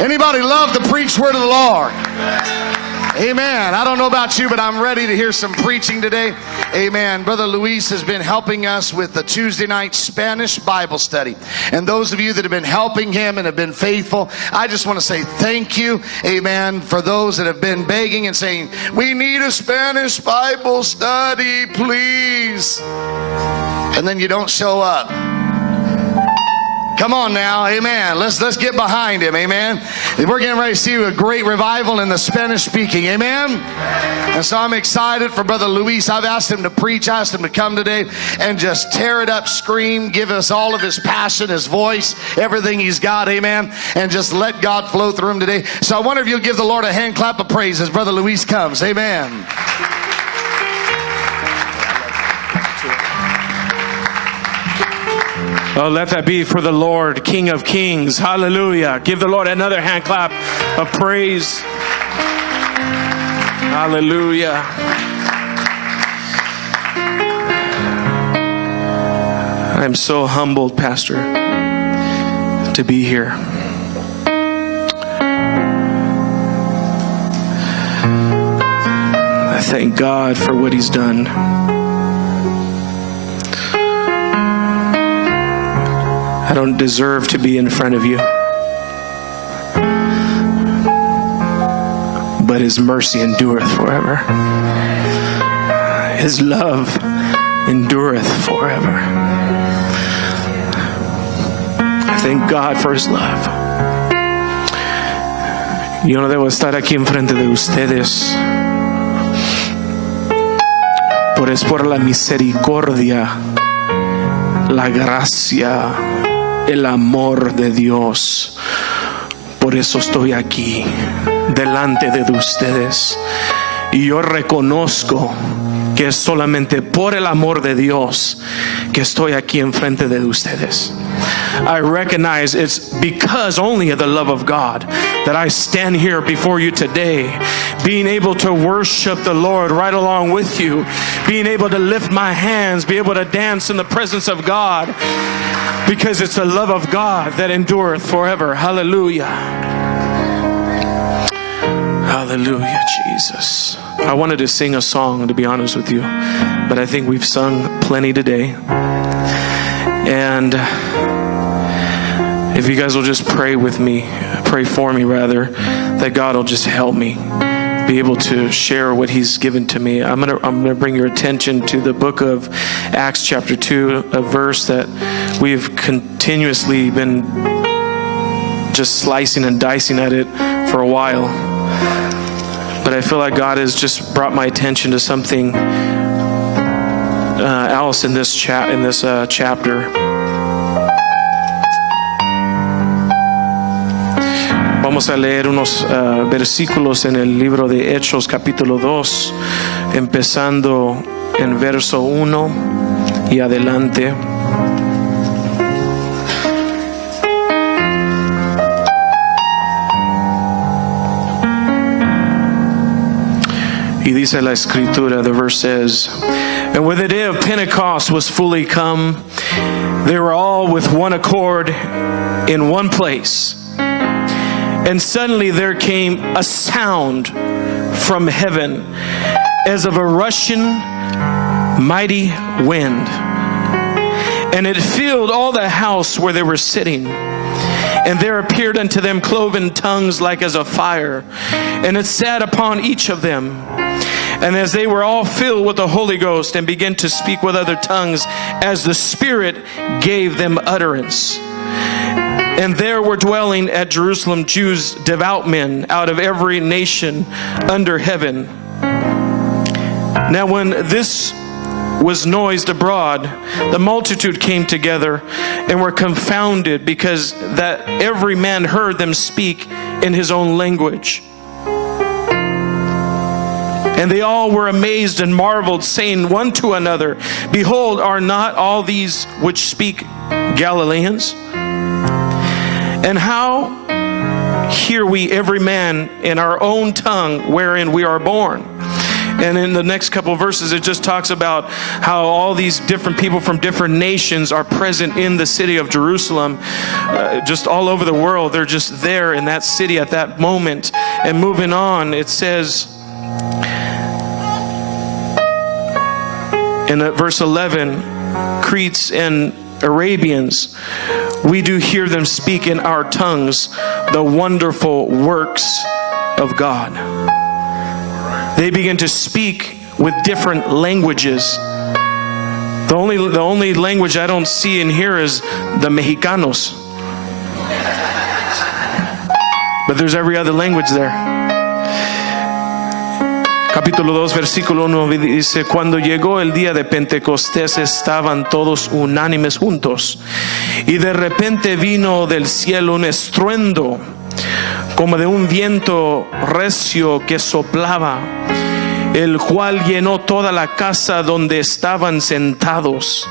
Anybody love to preach word of the Lord? Amen. I don't know about you, but I'm ready to hear some preaching today. Amen. Brother Luis has been helping us with the Tuesday night Spanish Bible study. And those of you that have been helping him and have been faithful, I just want to say thank you. Amen. For those that have been begging and saying, we need a Spanish Bible study, please. And then you don't show up. Come on now, amen. Let's get behind him, amen. We're getting ready to see a great revival in the Spanish speaking, amen. And so I'm excited for Brother Luis. I've asked him to preach, asked him to come today and just tear it up, scream, give us all of his passion, his voice, everything he's got, amen. And just let God flow through him today. So I wonder if you'll give the Lord a hand clap of praise as Brother Luis comes, amen. Oh, let that be for the Lord, King of Kings. Hallelujah. Give the Lord another hand clap of praise. Hallelujah. I'm so humbled, Pastor, to be here. I thank God for what He's done. I don't deserve to be in front of you. But His mercy endureth forever. His love endureth forever. I thank God for His love. Yo no debo estar aquí enfrente de ustedes. Es por la misericordia, la gracia, el amor de Dios. Por eso estoy aquí delante de ustedes. Y yo reconozco que es solamente por el amor de Dios que estoy aquí enfrente de ustedes. I recognize it's because only of the love of God that I stand here before you today, being able to worship the Lord right along with you, being able to lift my hands, be able to dance in the presence of God, because it's the love of God that endureth forever. Hallelujah. Hallelujah, Jesus. I wanted to sing a song, to be honest with you, but I think we've sung plenty today. And if you guys will just pray with me, pray for me rather, that God will just help me be able to share what He's given to me. I'm gonna bring your attention to the book of Acts chapter 2, a verse that we've continuously been just slicing and dicing at it for a while. But I feel like God has just brought my attention to something else in this chapter. Vamos a leer unos versículos en el libro de Hechos capítulo 2, empezando en verso 1 y adelante. Y dice la escritura, the verse says, and when the day of Pentecost was fully come, they were all with one accord in one place. And suddenly there came a sound from heaven as of a rushing mighty wind. And it filled all the house where they were sitting. And there appeared unto them cloven tongues like as of fire. And it sat upon each of them. And as they were all filled with the Holy Ghost and began to speak with other tongues as the Spirit gave them utterance. And there were dwelling at Jerusalem Jews, devout men out of every nation under heaven. Now when this was noised abroad, the multitude came together and were confounded, because that every man heard them speak in his own language. And they all were amazed and marveled, saying one to another, behold, are not all these which speak Galileans? And how hear we every man in our own tongue wherein we are born? And in the next couple of verses, it just talks about how all these different people from different nations are present in the city of Jerusalem, just all over the world. They're just there in that city at that moment. And moving on, it says in verse 11, Cretes and Arabians, we do hear them speak in our tongues the wonderful works of God. They begin to speak with different languages. The only language I don't see in here is the Mexicanos. But there's every other language there. Capítulo 2, versículo 1 dice, cuando llegó el día de Pentecostés estaban todos unánimes juntos, y de repente vino del cielo un estruendo como de un viento recio que soplaba, el cual llenó toda la casa donde estaban sentados,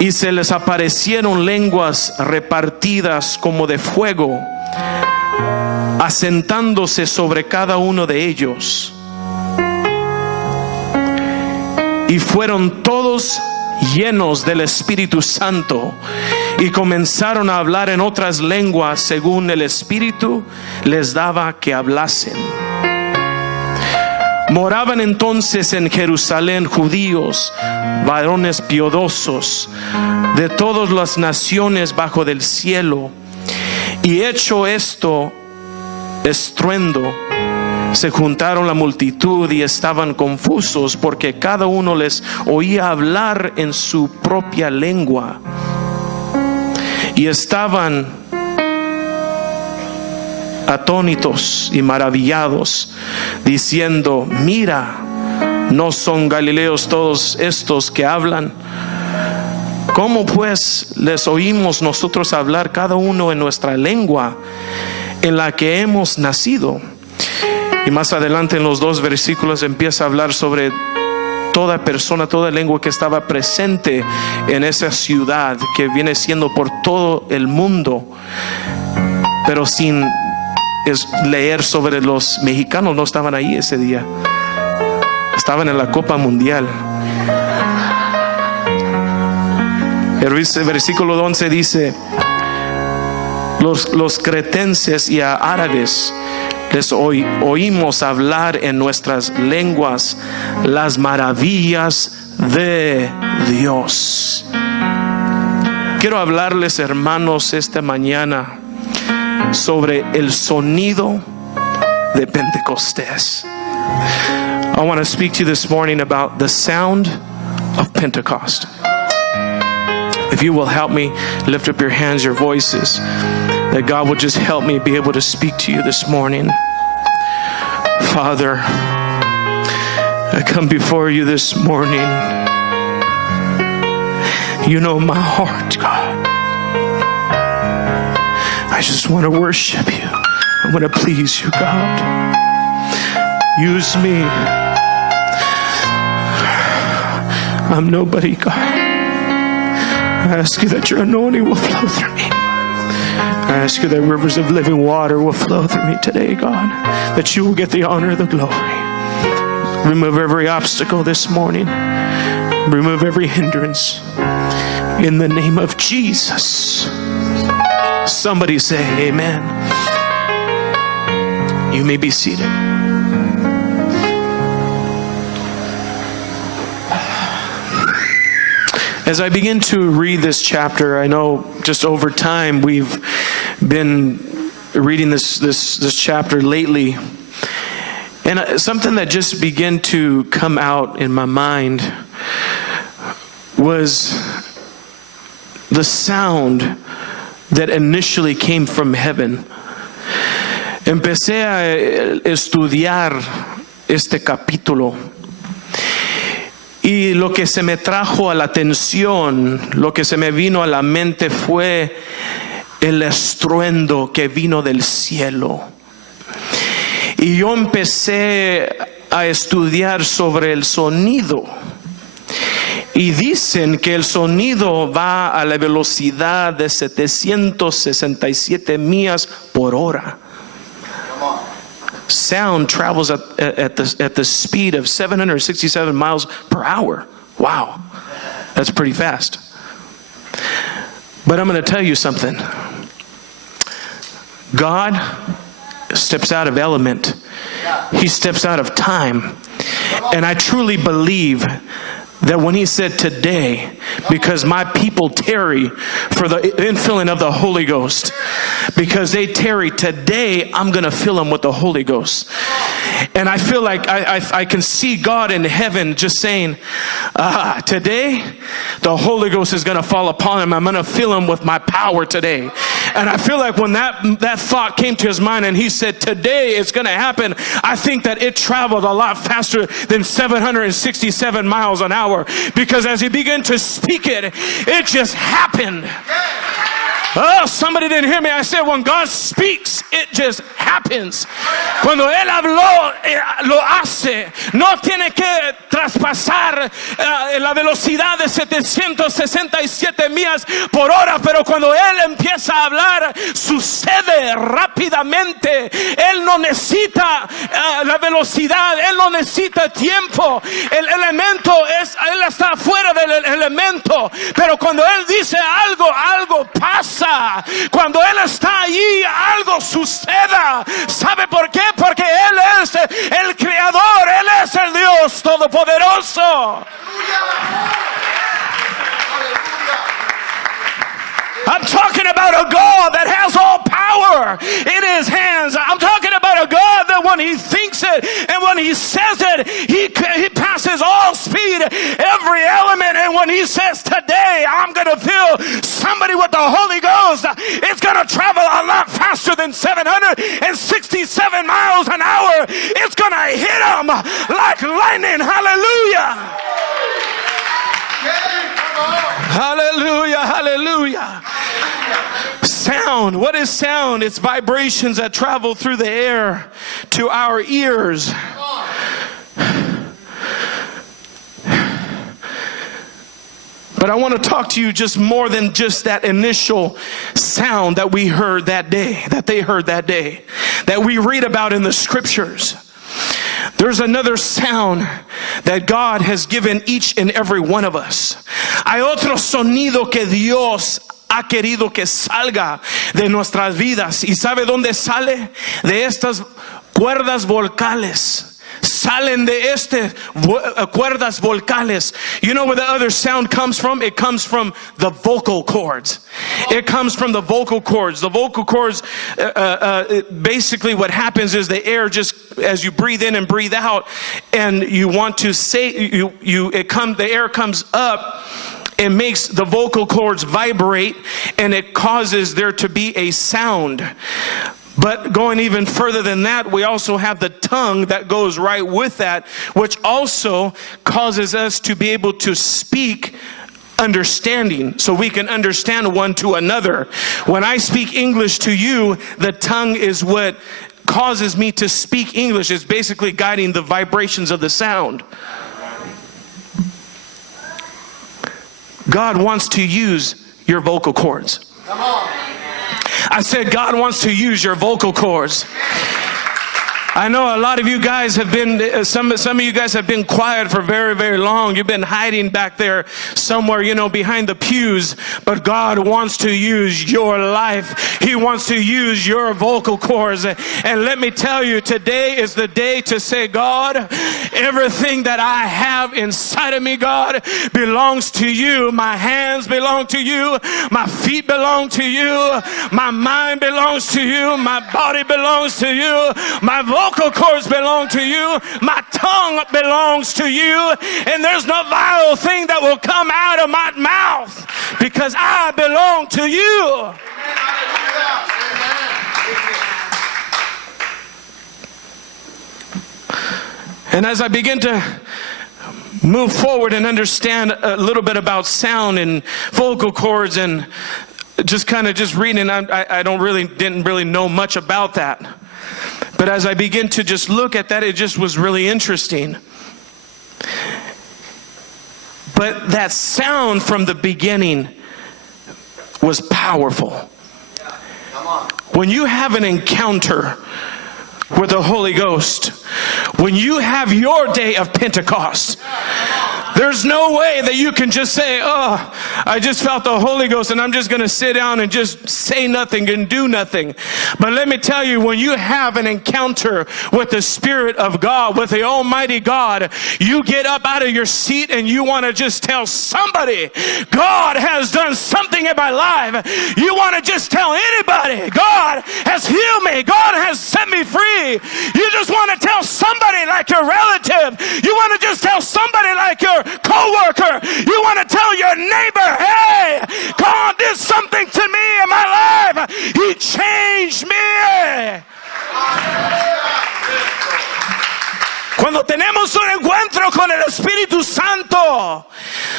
y se les aparecieron lenguas repartidas como de fuego, asentándose sobre cada uno de ellos. Y fueron todos llenos del Espíritu Santo y comenzaron a hablar en otras lenguas según el Espíritu les daba que hablasen. Moraban entonces en Jerusalén judíos, varones piadosos de todas las naciones bajo del cielo. Y hecho esto estruendo, se juntaron la multitud y estaban confusos porque cada uno les oía hablar en su propia lengua. Y estaban atónitos y maravillados, diciendo, mira, ¿no son galileos todos estos que hablan? ¿Cómo pues les oímos nosotros hablar cada uno en nuestra lengua en la que hemos nacido? Y más adelante en los 2 versículos empieza a hablar sobre toda persona, toda lengua que estaba presente en esa ciudad que viene siendo por todo el mundo, pero sin leer sobre los mexicanos. No estaban ahí ese día, estaban en la Copa Mundial. El versículo 11 dice, los cretenses y a árabes les oímos hablar en nuestras lenguas las maravillas de Dios. Quiero hablarles, hermanos, esta mañana sobre el sonido de Pentecostés. I want to speak to you this morning about the sound of Pentecost. If you will help me lift up your hands, your voices, that God will just help me be able to speak to you this morning. Father, I come before you this morning. You know my heart, God. I just want to worship you. I want to please you, God. Use me. I'm nobody, God. I ask you that your anointing will flow through me. I ask you that rivers of living water will flow through me today, God. That you will get the honor and the glory. Remove every obstacle this morning. Remove every hindrance. In the name of Jesus. Somebody say amen. You may be seated. As I begin to read this chapter, I know just over time we've been reading this chapter lately, and something that just began to come out in my mind was the sound that initially came from heaven. Empecé a estudiar este capítulo. Y lo que se me trajo a la atención, lo que se me vino a la mente fue el estruendo que vino del cielo. Y yo empecé a estudiar sobre el sonido. Y dicen que el sonido va a la velocidad de 767 millas por hora. sound travels at the speed of 767 miles per hour. Wow, that's pretty fast. But I'm going to tell you something. God steps out of element. He steps out of time. And I truly believe that when he said today, because my people tarry for the infilling of the Holy Ghost, because they tarry today, I'm going to fill them with the Holy Ghost. And I feel like I can see God in heaven just saying, today the Holy Ghost is going to fall upon him. I'm going to fill him with my power today. And I feel like when that thought came to his mind and he said, today it's going to happen, I think that it traveled a lot faster than 767 miles an hour. Because as he began to speak it, it just happened. Oh, somebody didn't hear me. I said when God speaks, it just happens. Cuando Él habló, lo hace. No tiene que traspasar la velocidad de 767 millas por hora, pero cuando Él empieza a hablar, sucede rápidamente. Él no necesita la velocidad, Él no necesita tiempo. El elemento Él está fuera del elemento, pero cuando Él dice algo, algo pasa. Cuando Él está allí, algo suceda. ¿Sabe por qué? Porque Él es el Creador, Él es el Dios Todopoderoso. I'm talking about a God that has all power in his hands. I'm talking about a God that when he thinks it and when he says it, he passes all speed, every element. And when he says today, I'm going to fill somebody with the Holy Ghost, it's going to travel a lot faster than 767 miles an hour. It's going to hit them like lightning. Hallelujah. Hallelujah, hallelujah. Sound. What is sound? It's vibrations that travel through the air to our ears. But I want to talk to you just more than just that initial sound that we heard that day, that they heard that day, that we read about in the scriptures. There's another sound that God has given each and every one of us. Hay otro sonido que Dios ha querido que salga de nuestras vidas. ¿Y sabe dónde sale? De estas cuerdas vocales. Salen de cuerdas vocales. You know where the other sound comes from? It comes from the vocal cords. It comes from the vocal cords. The vocal cords, basically what happens is the air just, as you breathe in and breathe out, and you want to say, the air comes up, it makes the vocal cords vibrate, and it causes there to be a sound. But going even further than that, we also have the tongue that goes right with that, which also causes us to be able to speak understanding, so we can understand one to another. When I speak English to you, the tongue is what causes me to speak English. It's basically guiding the vibrations of the sound. God wants to use your vocal cords. Come on. I said God wants to use your vocal cords. I know a lot of you guys have been, some of you guys have been quiet for very, very long. You've been hiding back there somewhere, behind the pews. But God wants to use your life. He wants to use your vocal cords. And let me tell you, today is the day to say, God, everything that I have inside of me, God, belongs to you. My hands belong to you. My feet belong to you. My mind belongs to you. My body belongs to you. My vocal cords belong to you. My tongue belongs to you. And there's no vile thing that will come out of my mouth because I belong to you. And as I begin to move forward and understand a little bit about sound and vocal cords and just reading, I didn't really know much about that. But as I begin to just look at that, it just was really interesting. But that sound from the beginning was powerful. When you have an encounter with the Holy Ghost, when you have your day of Pentecost, there's no way that you can just say, oh, I just felt the Holy Ghost and I'm just going to sit down and just say nothing and do nothing. But let me tell you, when you have an encounter with the Spirit of God, with the Almighty God, you get up out of your seat and you want to just tell somebody, God has done something in my life. You want to just tell anybody, God has healed me. God has set me free. You just want to tell somebody like your relative. You want to just tell somebody like your co-worker. You want to tell your neighbor, hey, God did something to me in my life. He changed me. Cuando tenemos un encuentro con el Espíritu Santo,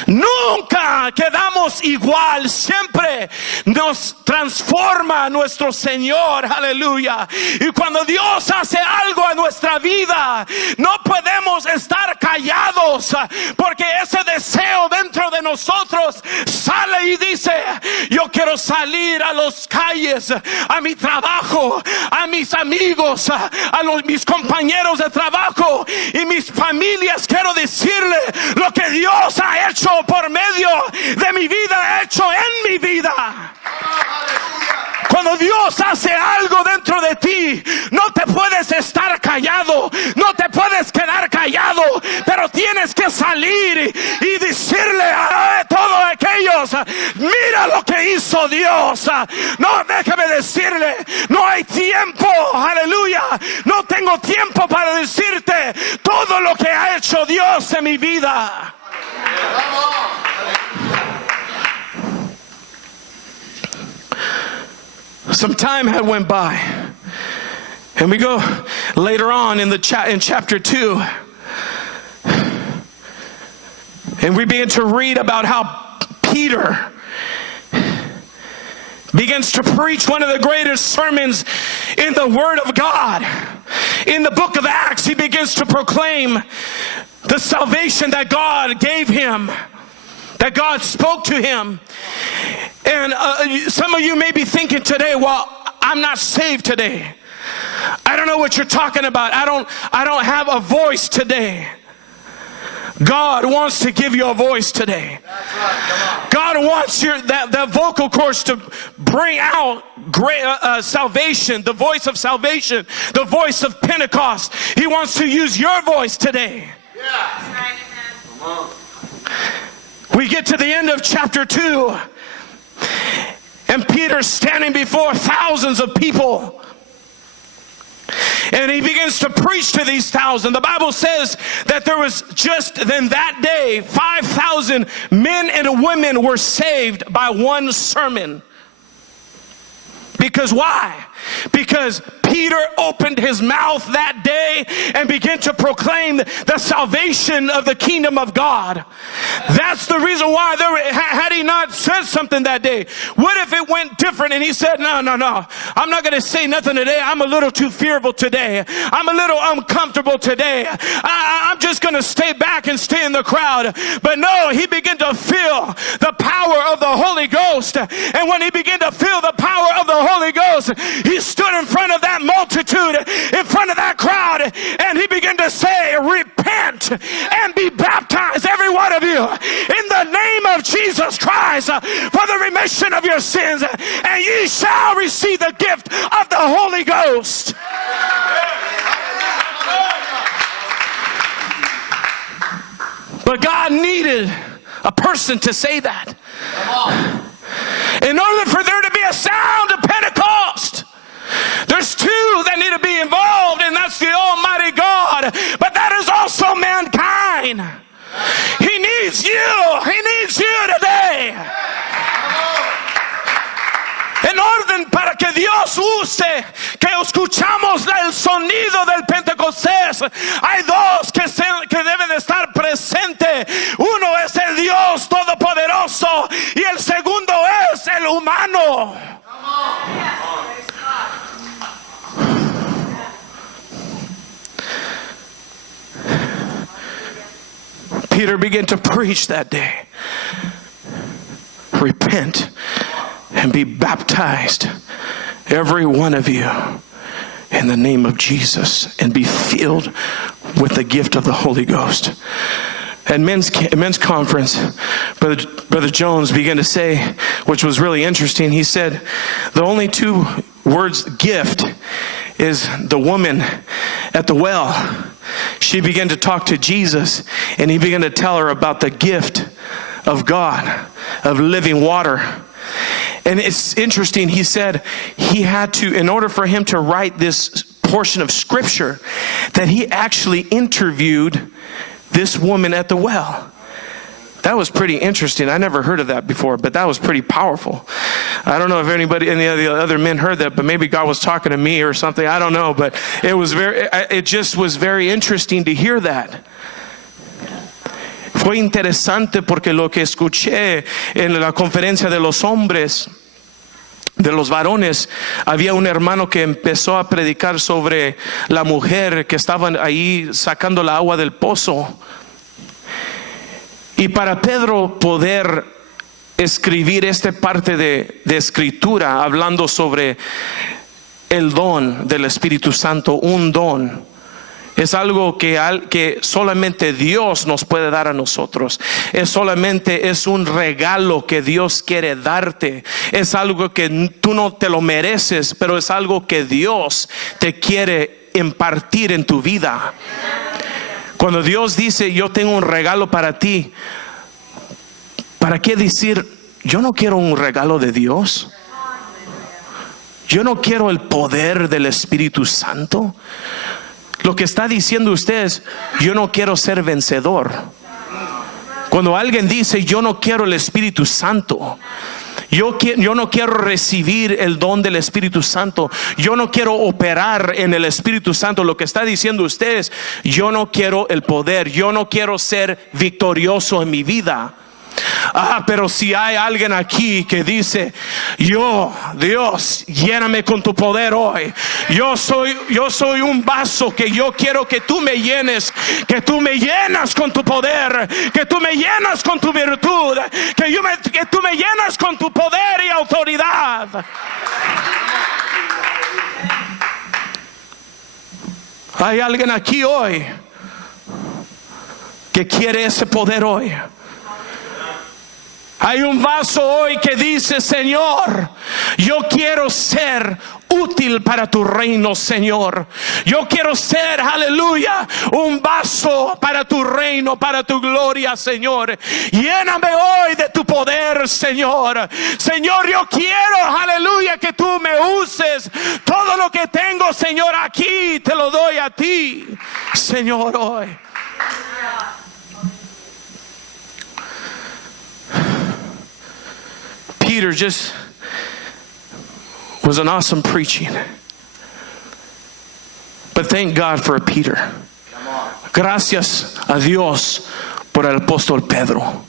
nunca quedamos igual, siempre nos transforma nuestro Señor, aleluya. Y cuando Dios hace algo en nuestra vida, no podemos estar callados, porque ese deseo dentro de nosotros sale y dice, yo quiero salir a las calles, a mi trabajo, a mis amigos, mis compañeros de trabajo y mis familias. Quiero decirle lo que Dios ha hecho por medio de mi vida, ha hecho en mi vida. Cuando Dios hace algo dentro de ti, no te puedes estar callado, no te puedes quedar callado, pero tienes que salir y decirle a todos aquellos, mira lo que hizo Dios. No, déjame decirle, no hay tiempo, aleluya, no tengo tiempo para decirte todo lo que ha hecho Dios en mi vida. Some time had went by, and we go later on in chapter 2, and we begin to read about how Peter begins to preach one of the greatest sermons in the Word of God. In the book of Acts, he begins to proclaim the salvation that God gave him, that God spoke to him. And some of you may be thinking today, well, I'm not saved today. I don't know what you're talking about. I don't have a voice today. God wants to give you a voice today. God wants that vocal cords to bring out great salvation, the voice of salvation, the voice of Pentecost. He wants to use your voice today. We get to the end of chapter 2, and Peter's standing before thousands of people. And he begins to preach to these thousands. The Bible says that there was just in that day 5,000 men and women were saved by one sermon. Because why? Because Peter opened his mouth that day and began to proclaim the salvation of the kingdom of God. That's the reason why had he not said something that day. What if it went different and he said, no, I'm not going to say nothing today. I'm a little too fearful today. I'm a little uncomfortable today. I'm just going to stay back and stay in the crowd. But no, he began to feel the power of the Holy Ghost. And when he began to feel the power of the Holy Ghost, he stood in front of that multitude, in front of that crowd, and he began to say, repent and be baptized, every one of you, in the name of Jesus Christ, for the remission of your sins, and ye shall receive the gift of the Holy Ghost. But God needed a person to say that. In order for there to be a sound of Pentecost, there's two that need to be involved, and that's the Almighty God, but that is also mankind. He needs you. He needs you today. En orden para que Dios use, que escuchamos el sonido del Pentecostés, hay dos que deben estar presentes. Uno es el Dios Todopoderoso y el segundo es el humano. Peter began to preach that day. Repent and be baptized, every one of you, in the name of Jesus and be filled with the gift of the Holy Ghost. At men's conference, Brother Jones began to say, which was really interesting, he said, the only two words gift is the woman at the well. She began to talk to Jesus, and he began to tell her about the gift of God, of living water. And it's interesting, he said he had to, in order for him to write this portion of scripture, that he actually interviewed this woman at the well. That was pretty interesting. I never heard of that before, but that was pretty powerful. I don't know if any of the other men heard that, but maybe God was talking to me or something. I don't know, but it just was very interesting to hear that. Fue interesante porque lo que escuché en la conferencia de los hombres, de los varones, había un hermano que empezó a predicar sobre la mujer que estaban ahí sacando la agua del pozo. Y para Pedro poder escribir esta parte de escritura hablando sobre el don del Espíritu Santo, un don, es algo que solamente Dios nos puede dar a nosotros. Es un regalo que Dios quiere darte. Es algo que tú no te lo mereces, pero es algo que Dios te quiere impartir en tu vida. Cuando Dios dice, yo tengo un regalo para ti, ¿para qué decir, yo no quiero un regalo de Dios? Yo no quiero el poder del Espíritu Santo. Lo que está diciendo usted es, yo no quiero ser vencedor. Cuando alguien dice, yo no quiero el Espíritu Santo, yo no quiero recibir el don del Espíritu Santo, yo no quiero operar en el Espíritu Santo, lo que está diciendo usted es, yo no quiero el poder, yo no quiero ser victorioso en mi vida. Pero si hay alguien aquí que dice, Dios, lléname con tu poder hoy. Yo soy un vaso que yo quiero que tú me llenes, que tú me llenas con tu poder, que tú me llenas con tu virtud, que tú me llenas con tu poder y autoridad. Hay alguien aquí hoy que quiere ese poder hoy. Hay un vaso hoy que dice, Señor, yo quiero ser útil para tu reino, Señor. Yo quiero ser, aleluya, un vaso para tu reino, para tu gloria, Señor. Lléname hoy de tu poder, Señor. Señor, yo quiero, aleluya, que tú me uses. Todo lo que tengo, Señor, aquí te lo doy a ti, Señor, hoy. Peter just was an awesome preaching. But thank God for Peter. Gracias a Dios por el apóstol Pedro.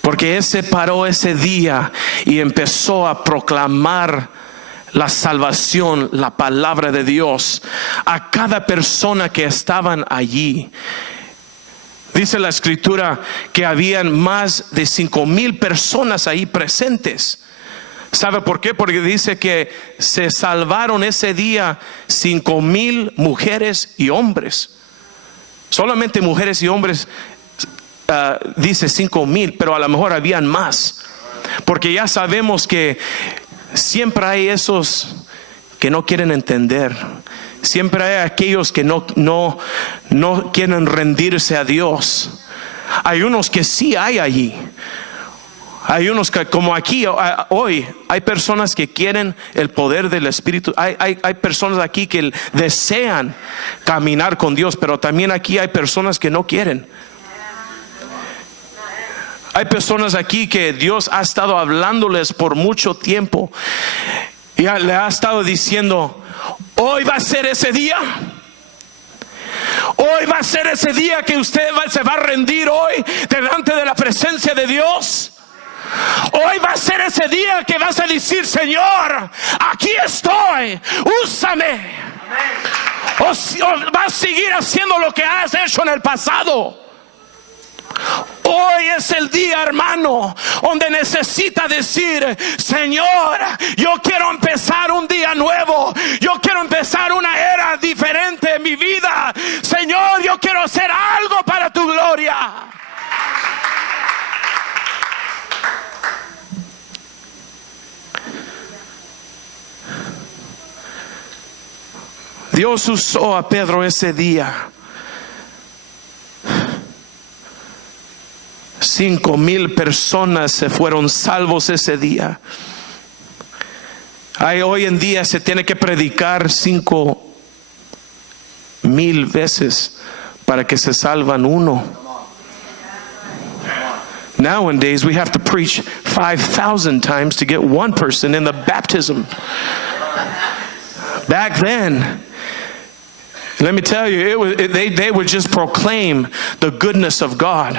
Porque él se paró ese día y empezó a proclamar la salvación, la palabra de Dios a cada persona que estaban allí. Dice la escritura que habían más de 5,000 personas ahí presentes. ¿Sabe por qué? Porque dice que se salvaron ese día 5,000 mujeres y hombres. Solamente mujeres y hombres, dice 5,000, pero a lo mejor habían más. Porque ya sabemos que siempre hay esos que no quieren entender. Siempre hay aquellos que no quieren rendirse a Dios. Hay unos que sí hay allí. Hay unos que, como aquí hoy, hay personas que quieren el poder del Espíritu. Hay personas aquí que desean caminar con Dios, pero también aquí hay personas que no quieren. Hay personas aquí que Dios ha estado hablándoles por mucho tiempo y le ha estado diciendo, hoy va a ser ese día. Hoy va a ser ese día que usted se va a rendir hoy delante de la presencia de Dios. Hoy va a ser ese día que vas a decir, Señor, aquí estoy, úsame. O vas a seguir haciendo lo que has hecho en el pasado. Hoy es el día, hermano, donde necesita decir, Señor, yo quiero empezar un día nuevo. Yo quiero empezar Dios usó a Pedro ese día. 5,000 personas se fueron salvos ese día. Hoy en día se tiene que predicar 5,000 veces para que se salvan uno. Nowadays we have to preach 5,000 times to get one person in the baptism. Back then, let me tell you, they would just proclaim the goodness of God.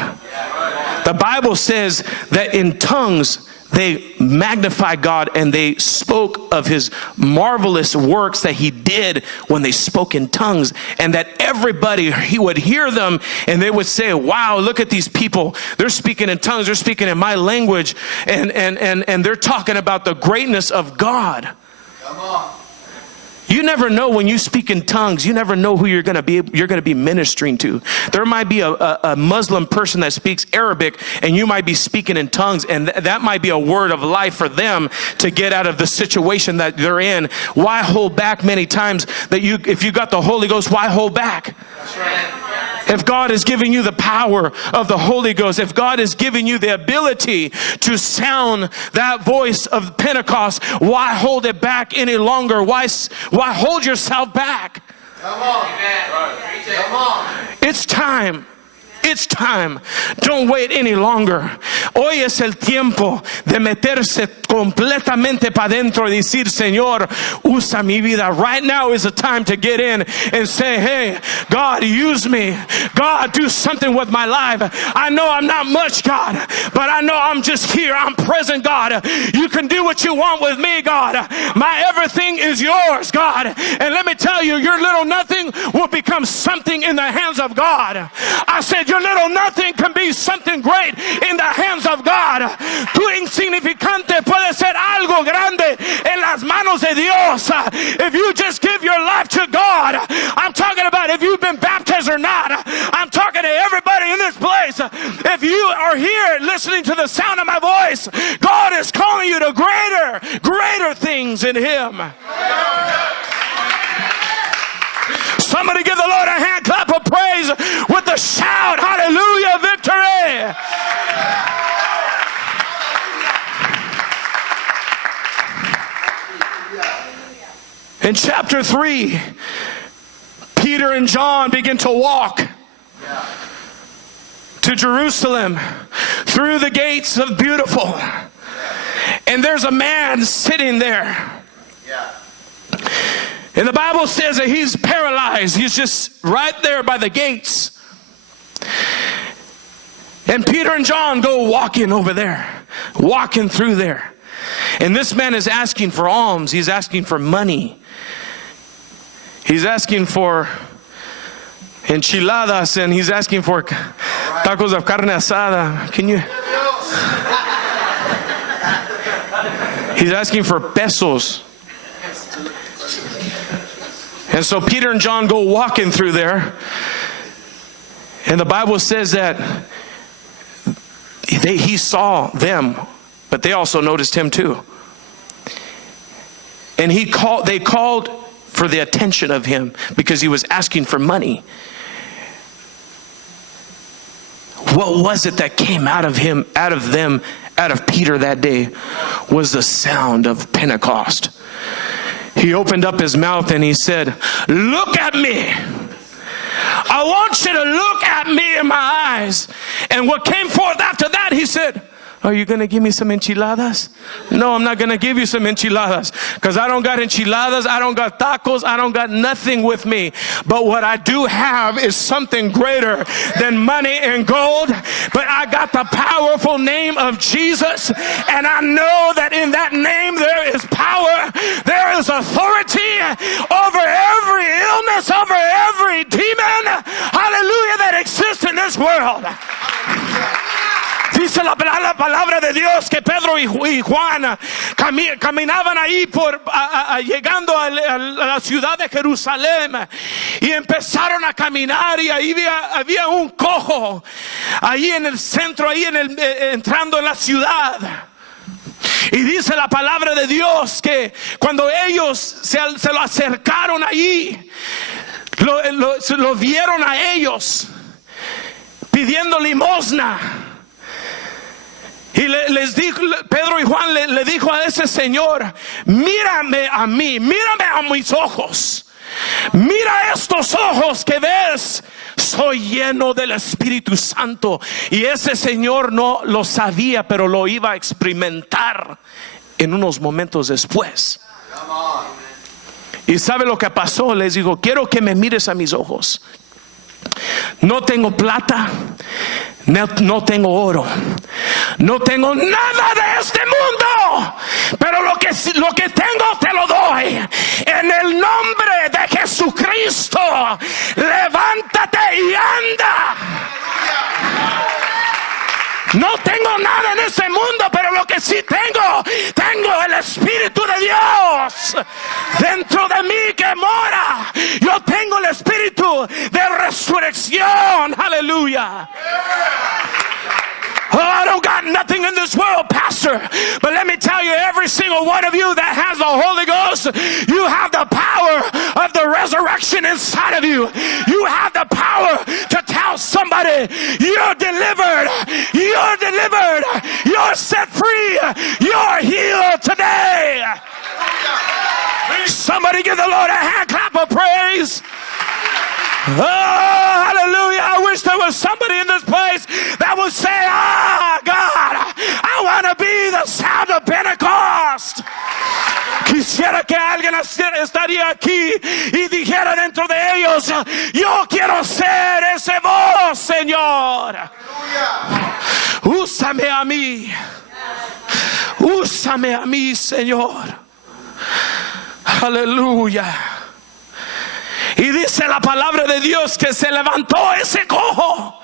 The Bible says that in tongues they magnified God and they spoke of His marvelous works that He did when they spoke in tongues, and that everybody, He would hear them and they would say, wow, look at these people. They're speaking in tongues. They're speaking in my language, and they're talking about the greatness of God. Come on. You never know when you speak in tongues. You never know who you're going to be ministering to. There might be a Muslim person that speaks Arabic, and you might be speaking in tongues, and that might be a word of life for them to get out of the situation that they're in. Why hold back many times if you got the Holy Ghost, why hold back? That's right. If God is giving you the power of the Holy Ghost, if God is giving you the ability to sound that voice of Pentecost, why hold it back any longer? Why hold yourself back? Come on. Come on. It's time. It's time. Don't wait any longer. Hoy es el tiempo de meterse completamente para adentro y decir, Señor, usa mi vida. Right now is the time to get in and say, hey, God, use me. God, do something with my life. I know I'm not much, God, but I know I'm just here. I'm present, God. You can do what you want with me, God. My everything is yours, God. And let me tell you, your little nothing will become something in the hands of God. I said, your little nothing can be something great in the hands of God. Tu insignificante puede ser algo grande en las manos de Dios. If you just give your life to God. I'm talking about if you've been baptized or not. I'm talking to everybody in this place. If you are here listening to the sound of my voice, God is calling you to greater things in Him. Somebody give the Lord a hand clap of praise with the shout, hallelujah, victory. In chapter 3, Peter and John begin to walk to Jerusalem through the gates of Beautiful. And there's a man sitting there. And the Bible says that he's paralyzed. He's just right there by the gates. And Peter and John go walking over there, walking through there. And this man is asking for alms. He's asking for money. He's asking for enchiladas, and he's asking for tacos of carne asada. Can you? He's asking for pesos. And so Peter and John go walking through there. And the Bible says that he saw them, but they also noticed him too. And they called for the attention of him because he was asking for money. What was it that came out of him, out of Peter that day? Was the sound of Pentecost. He opened up his mouth and he said, look at me. I want you to look at me in my eyes. And what came forth after that, he said, are you going to give me some enchiladas? No, I'm not going to give you some enchiladas because I don't got enchiladas. I don't got tacos. I don't got nothing with me. But what I do have is something greater than money and gold. But I got the powerful name of Jesus. And I know that in that name there is power. There is authority over every illness, over every demon. Hallelujah, that exists in this world. Dice la palabra de Dios que Pedro y Juan caminaban ahí llegando a la ciudad de Jerusalén y empezaron a caminar, y ahí había un cojo ahí en el centro, ahí entrando en la ciudad. Y dice la palabra de Dios que cuando ellos se lo acercaron allí, lo vieron a ellos pidiendo limosna. Y les dijo, Pedro y Juan le dijo a ese señor: mírame a mí, mírame a mis ojos, mira estos ojos que ves, soy lleno del Espíritu Santo. Y ese señor no lo sabía, pero lo iba a experimentar en unos momentos después. Y sabe lo que pasó. Les digo: quiero que me mires a mis ojos. No tengo plata, no tengo oro, no tengo nada de este mundo, pero lo que tengo te lo doy. En el nombre de Jesucristo, levántate y anda. No tengo nada en este mundo, pero lo que sí tengo el Espíritu de Dios dentro de mí que mora. Yo tengo el Espíritu de resurrección. Aleluya. Oh, I don't got nothing in this world, Pastor. But let me tell you, every single one of you that has the Holy Ghost, you have the power of the resurrection inside of you. You have the power to tell somebody, you're delivered, you're set free, you're healed today. Somebody give the Lord a hand clap of praise. Oh, hallelujah. I wish there was somebody in this place that would say, God, I want to be the sound of Pentecost. Quisiera que alguien estaría aquí y dijera dentro de ellos: yo quiero ser ese voz, Señor. Úsame a mí. Úsame a mí, Señor. Aleluya. Y dice la palabra de Dios que se levantó ese cojo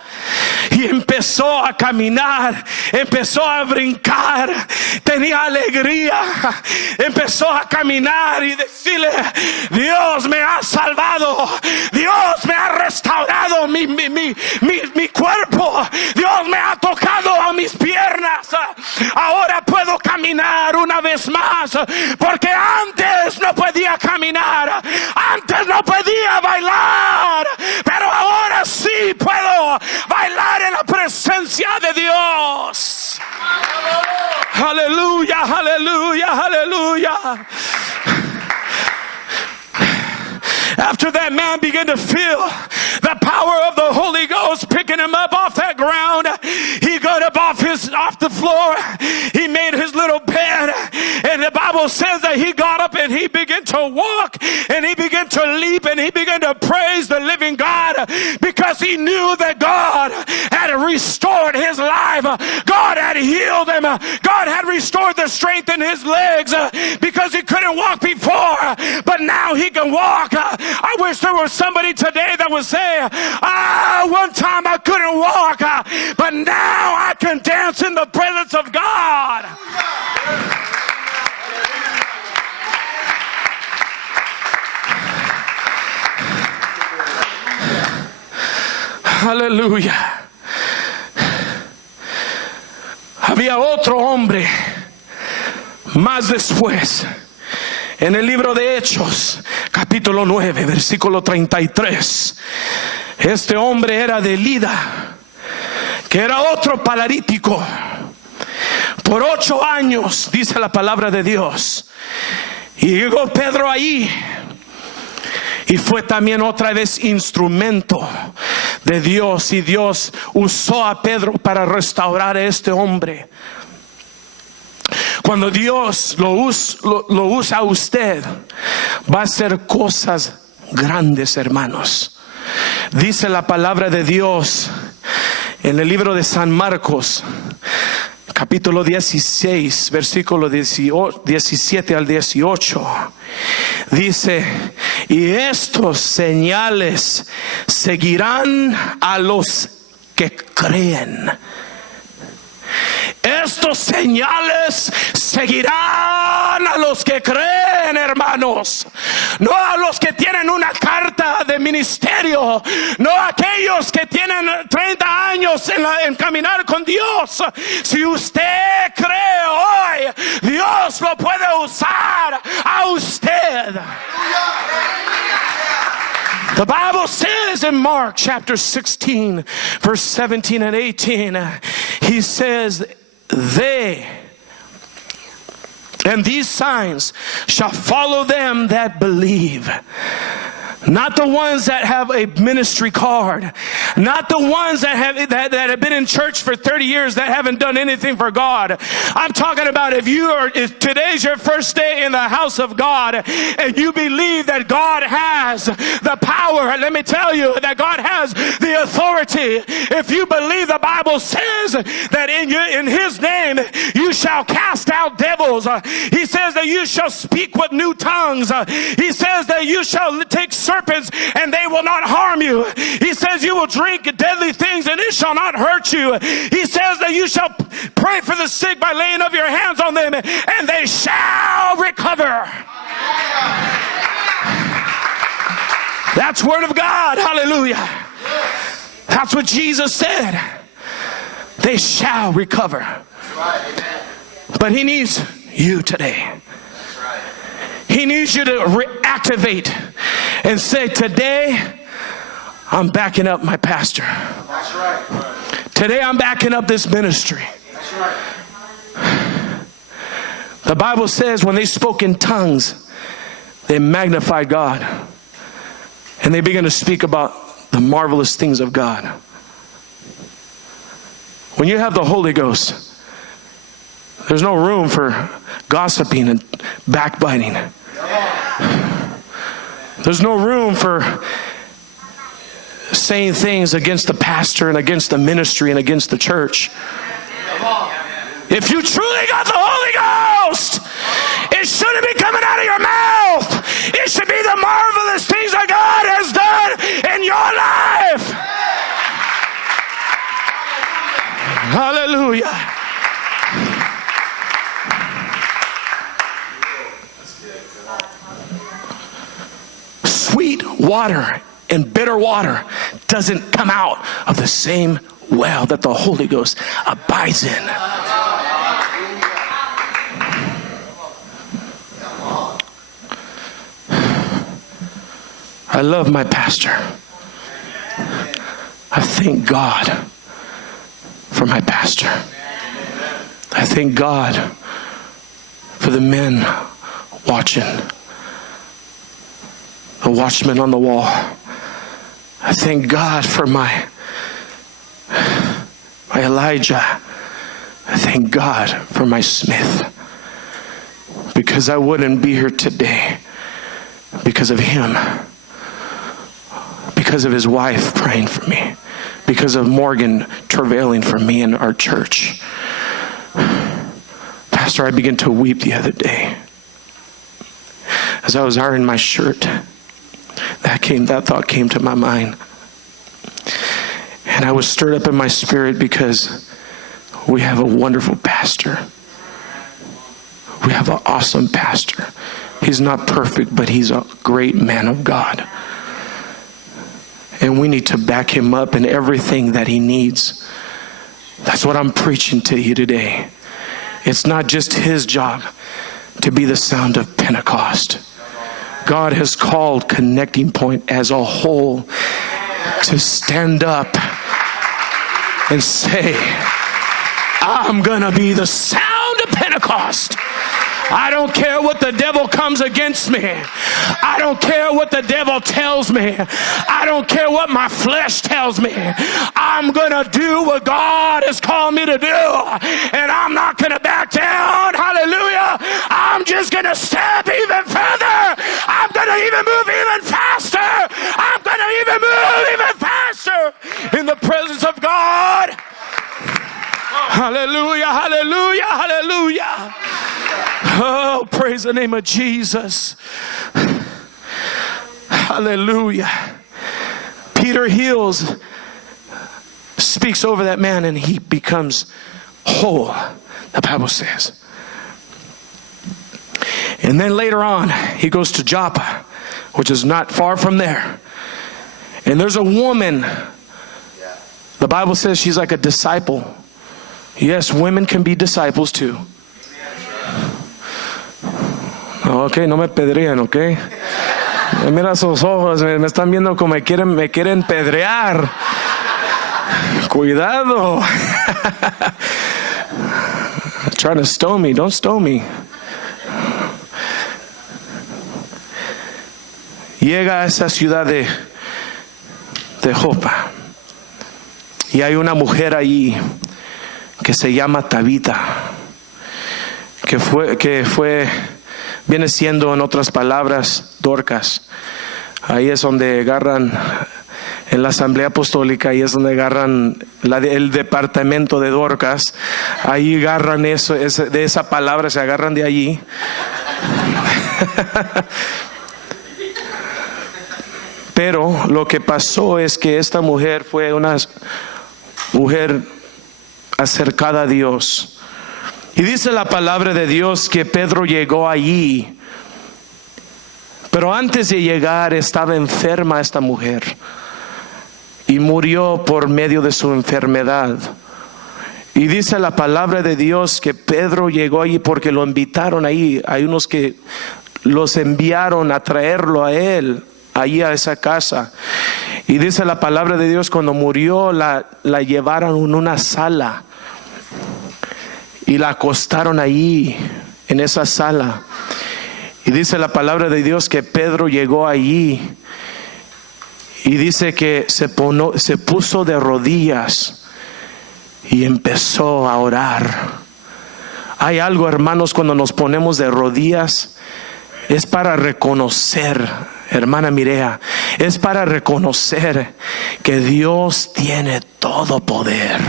y empezó a caminar, empezó a brincar, tenía alegría, empezó a caminar y decirle: Dios me ha salvado, Dios me ha restaurado mi cuerpo, Dios me ha tocado a mis piernas, ahora puedo caminar una vez más, porque antes no podía caminar, antes no podía bailar, pero ahora sí puedo bailar en la presencia de Dios. Aleluya, aleluya, aleluya. After that man began to feel the power of the Holy Ghost picking him up off that ground, he got up off the floor, he made his little bed, and the Bible says that he got up and he began to walk and he began to leap and he began to praise the living God, because he knew that God had restored his life, God had healed him, God had restored the strength in his legs, because he couldn't walk before, but now he can walk. I wish there was somebody today that would say, one time I couldn't walk, but now I can dance in the presence of God. Aleluya. Había otro hombre más después. En el libro de Hechos, capítulo 9, versículo 33. Este hombre era de Lida, que era otro paralítico. Por 8 años, dice la palabra de Dios. Y llegó Pedro ahí. Y fue también otra vez instrumento de Dios. Y Dios usó a Pedro para restaurar a este hombre. Cuando Dios lo usa a usted, va a hacer cosas grandes, hermanos. Dice la palabra de Dios en el libro de San Marcos, capítulo 16, versículo 17 al 18. Dice: y estos señales seguirán a los que creen. estos señales seguirán a los que creen, hermanos. No a los que tienen una carta de ministerio, no a aquellos que tienen 30 años en caminar con Dios. Si usted cree hoy, Dios lo puede usar a usted. The Bible says in Mark chapter 16, verse 17 and 18, he says, and these signs shall follow them that believe. Not the ones that have a ministry card. Not the ones that have been in church for 30 years that haven't done anything for God. I'm talking about if today's your first day in the house of God and you believe that God has the power, let me tell you that God has the authority. If you believe, the Bible says that in His name you shall cast out devils. He says that you shall speak with new tongues. He says that you shall take serpents and they will not harm you. He says you will drink deadly things and it shall not hurt you. He says that you shall pray for the sick by laying of your hands on them and they shall recover. That's word of God. Hallelujah. That's what Jesus said. They shall recover. But He needs you today. He needs you to reactivate and say, today I'm backing up my pastor. That's right. Today I'm backing up this ministry. That's right. The Bible says when they spoke in tongues, they magnified God. And they began to speak about the marvelous things of God. When you have the Holy Ghost, there's no room for gossiping and backbiting. There's no room for saying things against the pastor and against the ministry and against the church. If you truly got the Holy Ghost, it shouldn't be coming out of your mouth. It should be the marvelous things that God has done in your life. Hallelujah. Sweet water and bitter water doesn't come out of the same well that the Holy Ghost abides in. I love my pastor. I thank God for my pastor. I thank God for the men watching, the watchman on the wall. I thank God for my Elijah. I thank God for my Smith, because I wouldn't be here today because of him, because of his wife praying for me, because of Morgan travailing for me and our church. Pastor, I began to weep the other day as I was ironing my shirt. That thought came to my mind. And I was stirred up in my spirit because we have a wonderful pastor. We have an awesome pastor. He's not perfect, but he's a great man of God. And we need to back him up in everything that he needs. That's what I'm preaching to you today. It's not just his job to be the sound of Pentecost. God has called Connecting Point as a whole to stand up and say, I'm gonna be the sound of Pentecost. I don't care what the devil comes against me. I don't care what the devil tells me. I don't care what my flesh tells me. I'm gonna do what God has called me to do, and I'm not gonna back down. Hallelujah. I'm just gonna step even further. I'm gonna even move even faster. I'm gonna even move even faster in the presence of God. Hallelujah, hallelujah, hallelujah. Oh, praise the name of Jesus. Hallelujah. Peter heals, speaks over that man, and he becomes whole. the Bible says. And then later on, he goes to Joppa, which is not far from there. And there's a woman, the Bible says she's like a disciple. Yes, women can be disciples too. Ok, no me pedrían, ok. Mira esos ojos, me están viendo como me quieren pedrear. Cuidado. Trying to stone me, don't stone me. Llega a esa ciudad de Joppa y hay una mujer allí que se llama Tabita, que viene siendo, en otras palabras, Dorcas. Ahí es donde agarran, en la asamblea apostólica, ahí es donde agarran el departamento de Dorcas. Ahí agarran eso, de esa palabra se agarran de allí. Pero lo que pasó es que esta mujer fue una mujer acercada a Dios. Y dice la palabra de Dios que Pedro llegó allí. Pero antes de llegar estaba enferma esta mujer. Y murió por medio de su enfermedad. Y dice la palabra de Dios que Pedro llegó allí porque lo invitaron ahí. Hay unos que los enviaron a traerlo a él, allí a esa casa. Y dice la palabra de Dios, cuando murió la llevaron en una sala y la acostaron allí en esa sala. Y dice la palabra de Dios que Pedro llegó allí y dice que se puso de rodillas y empezó a orar. Hay algo, hermanos, cuando nos ponemos de rodillas, es para reconocer, hermana Mirea, es para reconocer que Dios tiene todo poder,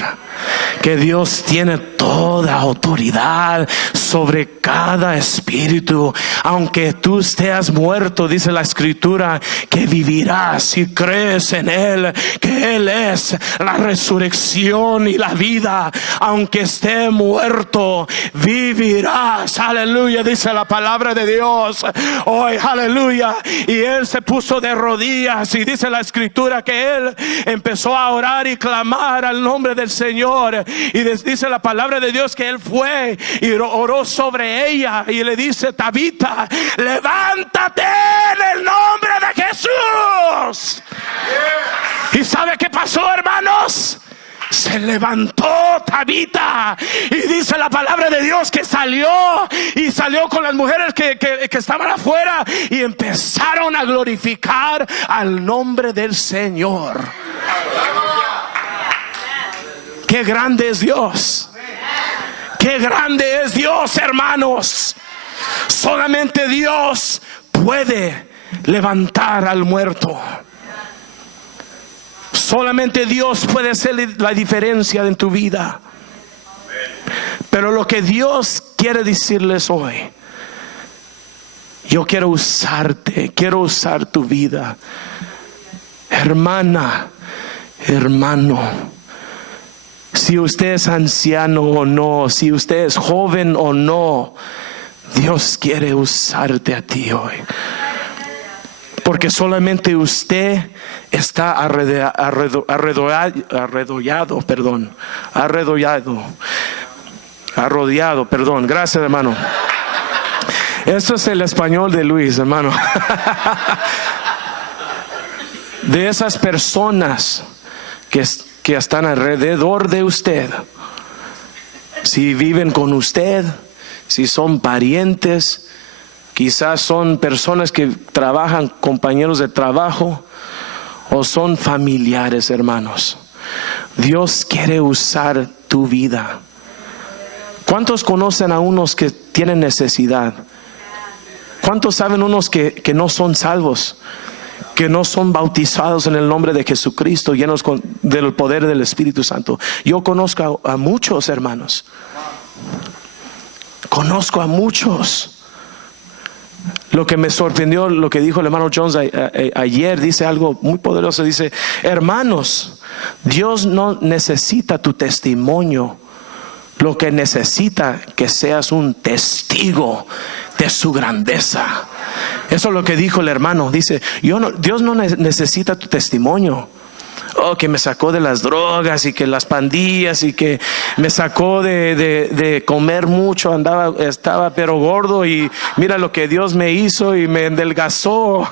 que Dios tiene toda autoridad sobre cada espíritu. Aunque tú estés muerto, dice la escritura, que vivirás si crees en Él, que Él es la resurrección y la vida. Aunque esté muerto, vivirás. Aleluya, dice la palabra de Dios. Hoy, aleluya. Y Él se puso de rodillas y dice la escritura que Él empezó a orar y clamar al nombre del Señor. Y dice la palabra de Dios que Él fue y oró sobre ella y le dice: Tabita, levántate en el nombre de Jesús. ¿Y sabe qué pasó, hermanos? Se levantó Tabita y dice la palabra de Dios que salió con las mujeres que estaban afuera y empezaron a glorificar al nombre del Señor. Qué grande es Dios. Qué grande es Dios, hermanos. Solamente Dios puede levantar al muerto. Solamente Dios puede hacer la diferencia en tu vida. Pero lo que Dios quiere decirles hoy: yo quiero usarte, quiero usar tu vida. Hermana, hermano, si usted es anciano o no, si usted es joven o no, Dios quiere usarte a ti hoy. Porque solamente usted está arrollado, perdón. Gracias, hermano. Esto es el español de Luis, hermano. De esas personas que están alrededor de usted, si viven con usted, si son parientes, quizás son personas que trabajan, compañeros de trabajo, o son familiares, hermanos. Dios quiere usar tu vida. ¿Cuántos conocen a unos que tienen necesidad? ¿Cuántos saben unos que no son salvos? Que no son bautizados en el nombre de Jesucristo, llenos del poder del Espíritu Santo. Yo conozco a muchos, hermanos. Conozco a muchos. Lo que me sorprendió, lo que dijo el hermano Jones ayer, dice algo muy poderoso. Dice: hermanos, Dios no necesita tu testimonio lo que necesita que seas un testigo de su grandeza. Eso es lo que dijo el hermano. Dice, Dios no necesita tu testimonio. Oh, que me sacó de las drogas y que las pandillas y que me sacó de comer mucho, estaba pero gordo y mira lo que Dios me hizo y me endelgazó.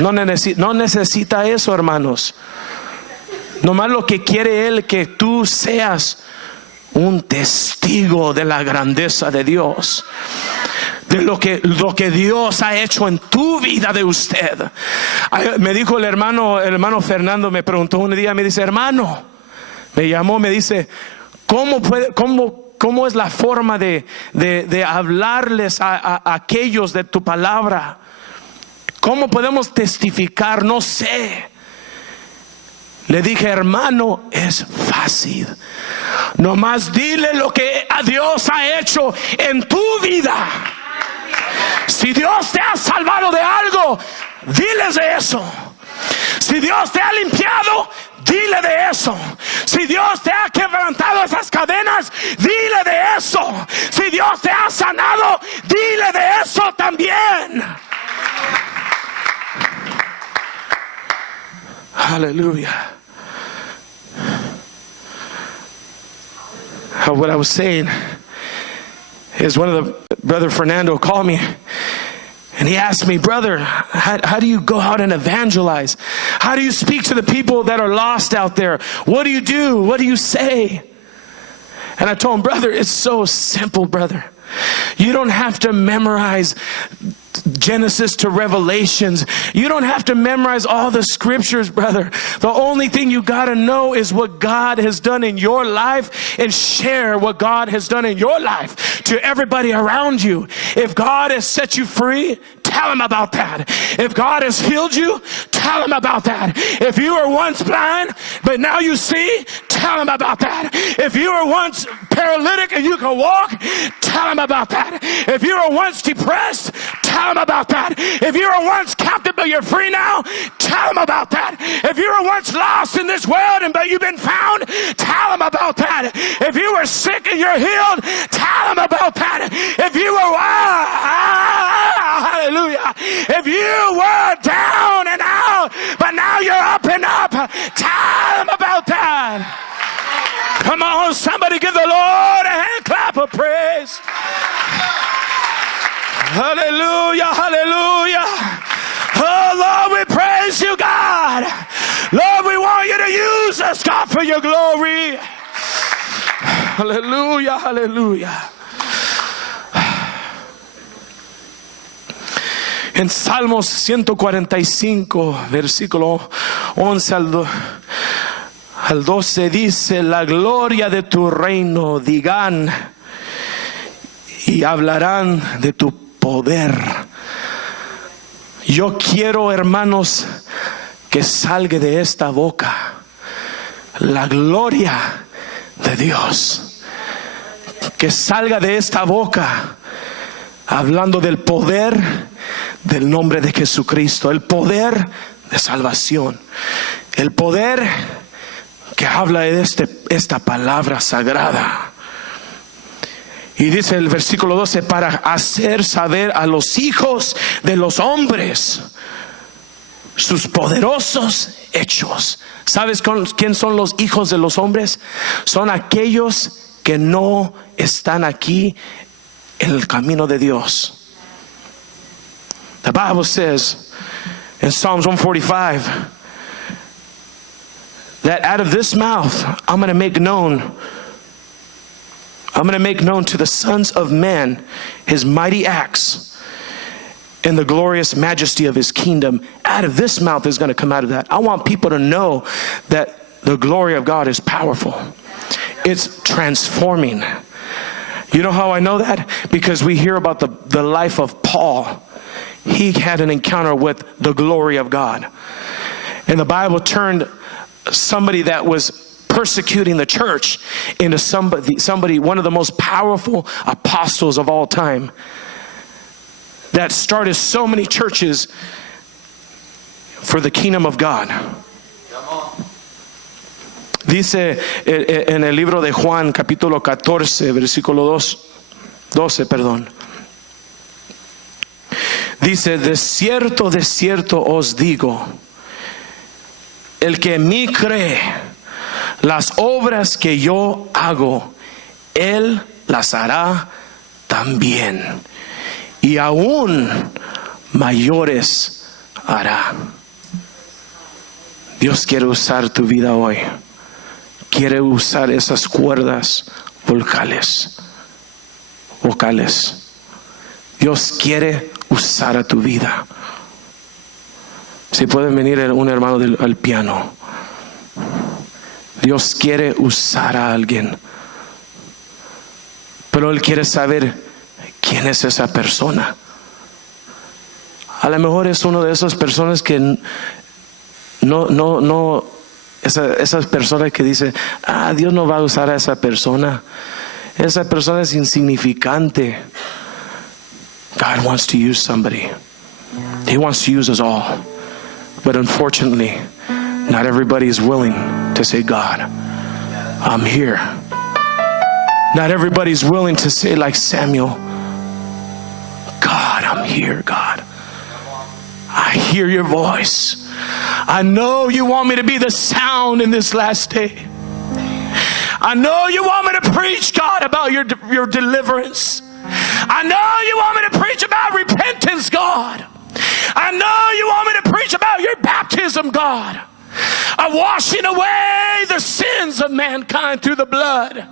No necesita eso, hermanos. Nomás lo que quiere Él, que tú seas un testigo de la grandeza de Dios, de lo que Dios ha hecho en tu vida de usted. Me dijo el hermano Fernando, me preguntó un día, me dice, hermano, me llamó, me dice, ¿cómo es la forma de hablarles a aquellos de tu palabra? ¿Cómo podemos testificar? No sé. Le dije, hermano, es fácil. Nomás dile lo que Dios ha hecho en tu vida. Si Dios te ha salvado de algo, diles de eso. Si Dios te ha limpiado, dile de eso. Si Dios te ha quebrantado esas cadenas, dile de eso. Si Dios te ha sanado, dile de eso también. Hallelujah. What I was saying is Brother Fernando called me and he asked me, brother, how do you go out and evangelize? How do you speak to the people that are lost out there? What do you do? What do you say? And I told him, brother, it's so simple, brother. You don't have to memorize Genesis to Revelations. You don't have to memorize all the scriptures, brother. The only thing you got to know is what God has done in your life, and share what God has done in your life to everybody around you. If God has set you free, tell them about that. If God has healed you, tell them about that. If you were once blind, but now you see, tell them about that. If you were once paralytic and you can walk, tell them about that. If you were once depressed, tell them about that. If you were once captive but you're free now, tell them about that. If you were once lost in this world but you've been found, tell them about that. If you were sick and you're healed, tell them about that. If you were hallelujah, if you were down and out but now you're up and up, tell them about that. Come on, somebody give the Lord a hand clap of praise. Hallelujah, hallelujah. Oh, Lord, we praise you, God. Lord, we want you to use us, God, for your glory. Hallelujah, hallelujah. En Salmos 145, versículo 11 al 12 dice, la gloria de tu reino digan y hablarán de tu poder. Yo quiero, hermanos, que salga de esta boca la gloria de Dios. Que salga de esta boca hablando del poder del nombre de Jesucristo, el poder de salvación, el poder que habla de esta palabra sagrada. Y dice el versículo 12, para hacer saber a los hijos de los hombres sus poderosos hechos. ¿Sabes quién son los hijos de los hombres? Son aquellos que no están aquí en el camino de Dios. The Bible says in Psalms 145 that out of this mouth I'm going to make known to the sons of men his mighty acts and the glorious majesty of his kingdom. Out of this mouth is going to come out of that. I want people to know that the glory of God is powerful. It's transforming. You know how I know that? Because we hear about the life of Paul. He had an encounter with the glory of God. And the Bible turned somebody that was persecuting the church into somebody, one of the most powerful apostles of all time, that started so many churches for the kingdom of God. Dice en el libro de Juan, capítulo 14, versículo 12, perdón. Dice, de cierto os digo, el que en mí cree, las obras que yo hago, él las hará también, y aún mayores hará. Dios quiere usar tu vida hoy. Quiere usar esas cuerdas vocales. Dios quiere usar a tu vida. Si pueden venir un hermano al piano. Dios quiere usar a alguien. Pero Él quiere saber quién es esa persona. A lo mejor es una de esas personas que esas personas que dicen, Dios no va a usar a esa persona. Esa persona es insignificante. God wants to use somebody. He wants to use us all. But unfortunately, not everybody is willing to say, God, I'm here. Not everybody is willing to say like Samuel, God, I'm here, God. I hear your voice. I know you want me to be the sound in this last day. I know you want me to preach, God, about your deliverance. I know you want me to preach about repentance, God. I know you want me to preach about your baptism, God, of washing away the sins of mankind through the blood.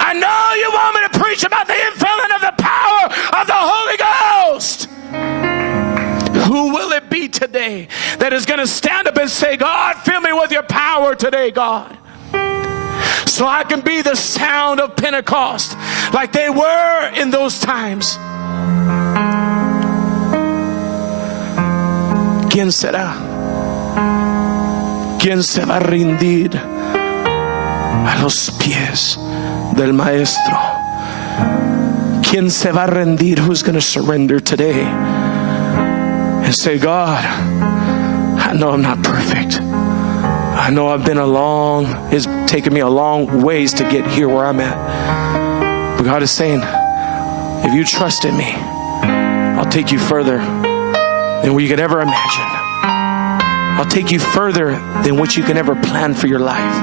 I know you want me to preach about the infilling of the power of the Holy Ghost. Who will it be today that is going to stand up and say, God, fill me with your power today, God, so I can be the sound of Pentecost like they were in those times? ¿Quién será? ¿Quién se va a rendir a los pies del Maestro? ¿Quién se va a rendir? Who's going to surrender today and say, God, I know I'm not perfect. I know it's taken me a long ways to get here where I'm at. But God is saying, if you trust in me, I'll take you further than what you could ever imagine. I'll take you further than what you can ever plan for your life.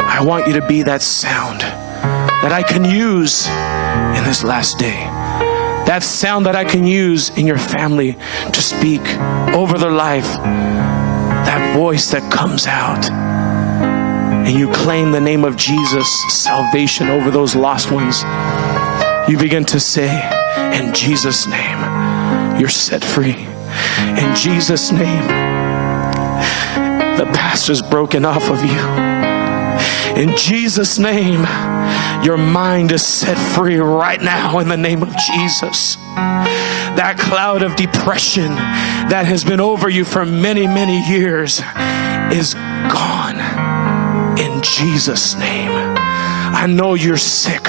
I want you to be that sound that I can use in this last day. That sound that I can use in your family to speak over their life. That voice that comes out and you claim the name of Jesus, salvation over those lost ones. You begin to say, in Jesus' name, you're set free. In Jesus' name, the past is broken off of you. In Jesus' name, your mind is set free right now in the name of Jesus. That cloud of depression that has been over you for many, many years is gone in Jesus' name. I know you're sick.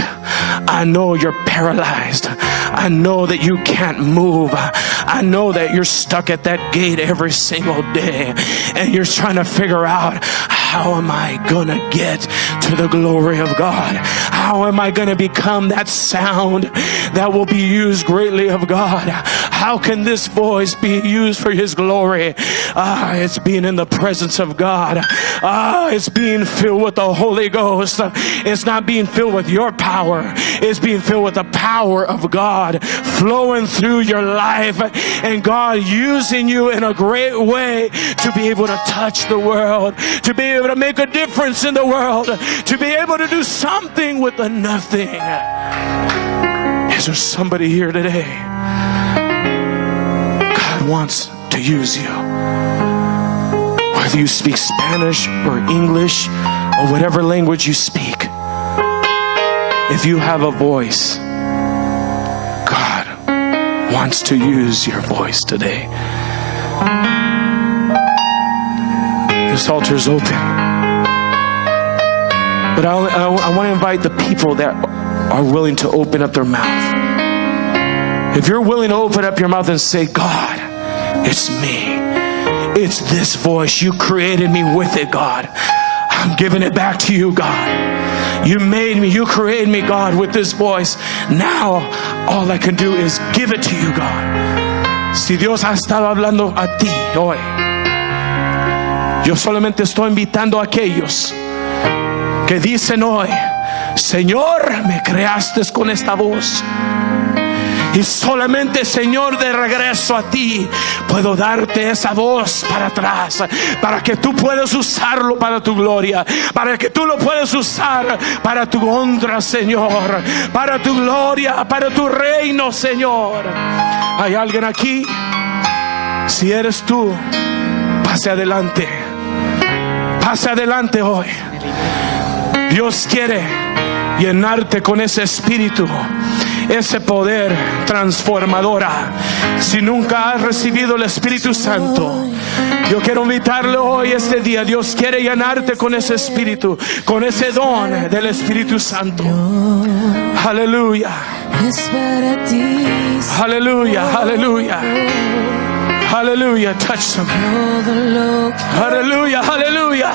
I know you're paralyzed. I know that you can't move. I know that you're stuck at that gate every single day and you're trying to figure out, how am I gonna get to the glory of God? How am I gonna become that sound that will be used greatly of God? How can this voice be used for His glory? It's being in the presence of God. It's being filled with the Holy Ghost. It's not being filled with your power. It's being filled with the power of God flowing through your life, and God using you in a great way to be able to touch the world, to be able to make a difference in the world, to be able to do something with the nothing. Is there somebody here today? God wants to use you. Whether you speak Spanish or English or whatever language you speak, if you have a voice, God wants to use your voice today. This altar is open. But I want to invite the people that are willing to open up their mouth. If you're willing to open up your mouth and say, God, it's me. It's this voice. You created me with it, God. I'm giving it back to you, God. You made me, you created me, God, with this voice. Now, all I can do is give it to you, God. Si Dios ha estado hablando a ti hoy, yo solamente estoy invitando a aquellos que dicen hoy, Señor, me creaste con esta voz. Y solamente, Señor, de regreso a ti puedo darte esa voz para atrás, para que tú puedas usarlo para tu gloria, para que tú lo puedas usar para tu honra, Señor, para tu gloria, para tu reino, Señor. ¿Hay alguien aquí? Si eres tú, pase adelante. Pase adelante hoy. Dios quiere llenarte con ese espíritu, ese poder transformadora. Si nunca has recibido el Espíritu Santo, yo quiero invitarle hoy, este día. Dios quiere llenarte con ese espíritu, con ese don del Espíritu Santo. Aleluya. Aleluya, aleluya. Aleluya. Touch them. Aleluya, aleluya.